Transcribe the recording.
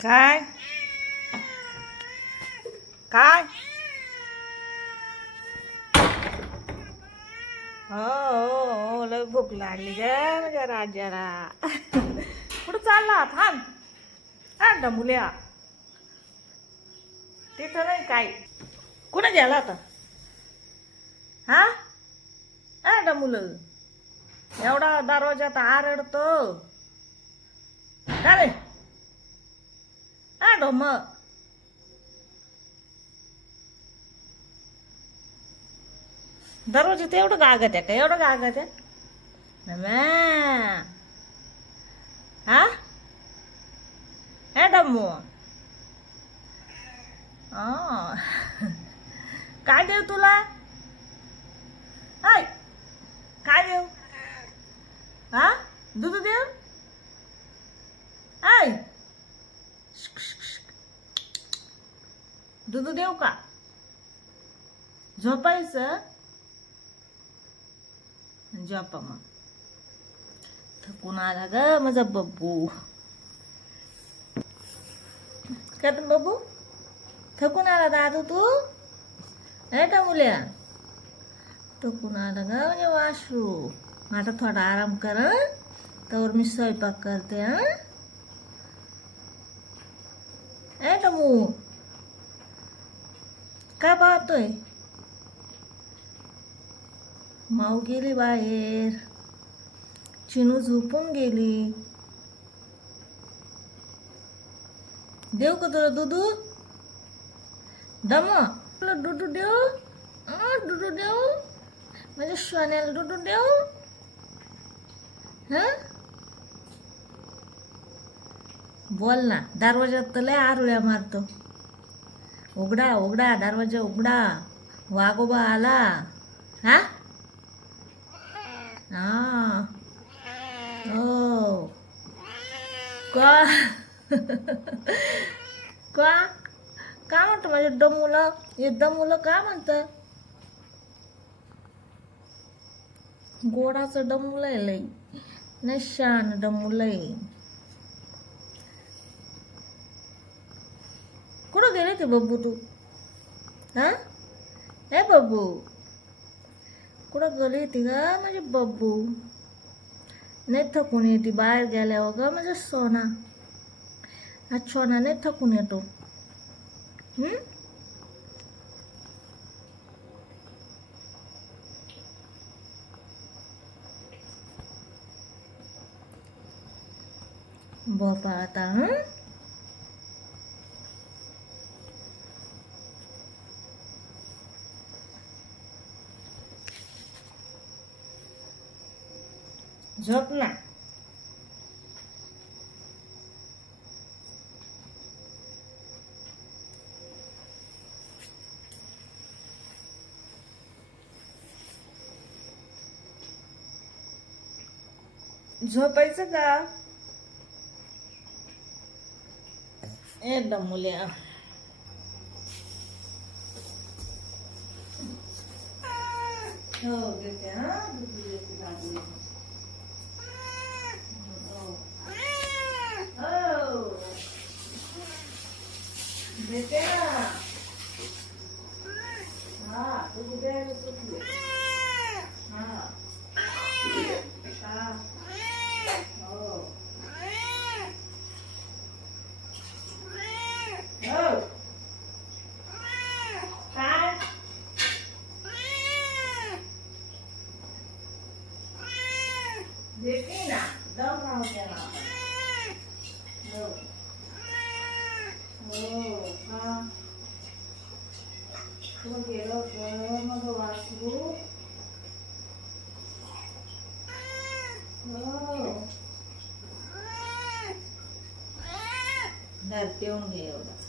काय काय हो लय भूक लागली ग माझ्या राजाला. कुठं चालला थांब. हा डमुल्या तिथं नाही काय. कुठं गेला आता हा हा डमुल एवढा दरवाजात आरडतो का रे हा डोम. दरवाजात एवढं गागत आहे का एवढं गागत आहे हा हे डम्मू काय देऊ तुला हाय काय देऊ हा दूध देऊ हाय दूध देऊ का झोपायचं झोपा मग. थकून आला ग माझा बब्बू. का बब्बू थकून आला दादू तू आहे का मुल्या. थकून आला ग म्हणजे वाशरू. आता थोडा आराम कर तर मी स्वयंपाक करते. आहे का मू का पाहतोय. माऊ गेली बाहेर. चिनू झोपून गेली. देऊ का तुला दूधू दम तुला दूधू देऊ दूधू देऊ म्हणजे सोन्याला दूधू देऊ हा. बोल ना दरवाजात तर लय आरुळ्या मारतो. उघडा उघडा दरवाजा उघडा वाघोबा आला हा. हा हो का का का म्हणतो माझ्या डमुलं हे डमुलं का म्हणतं. गोडाचं डमुलं आहे लई नाही शान डमुलं आहे. कुठं गेले ते बब्बू तू हा हे बब्बू कुठं गेली ती ग माझी बब्बू. नाही थकून येते बाहेर गेल्यावर ग माझा सोना. हा सोना नाही थकून येतो. बापा आता झोप ना. झोपायचं का एकदम मुल्या. हो देते हा दूध देते दादू. देते ना हा दूध द्यायला सुटले हा हो काय देते ना दम राहते ना. हो हा तो गेलो मग वासरू. हो धरते येऊन घे एवढा.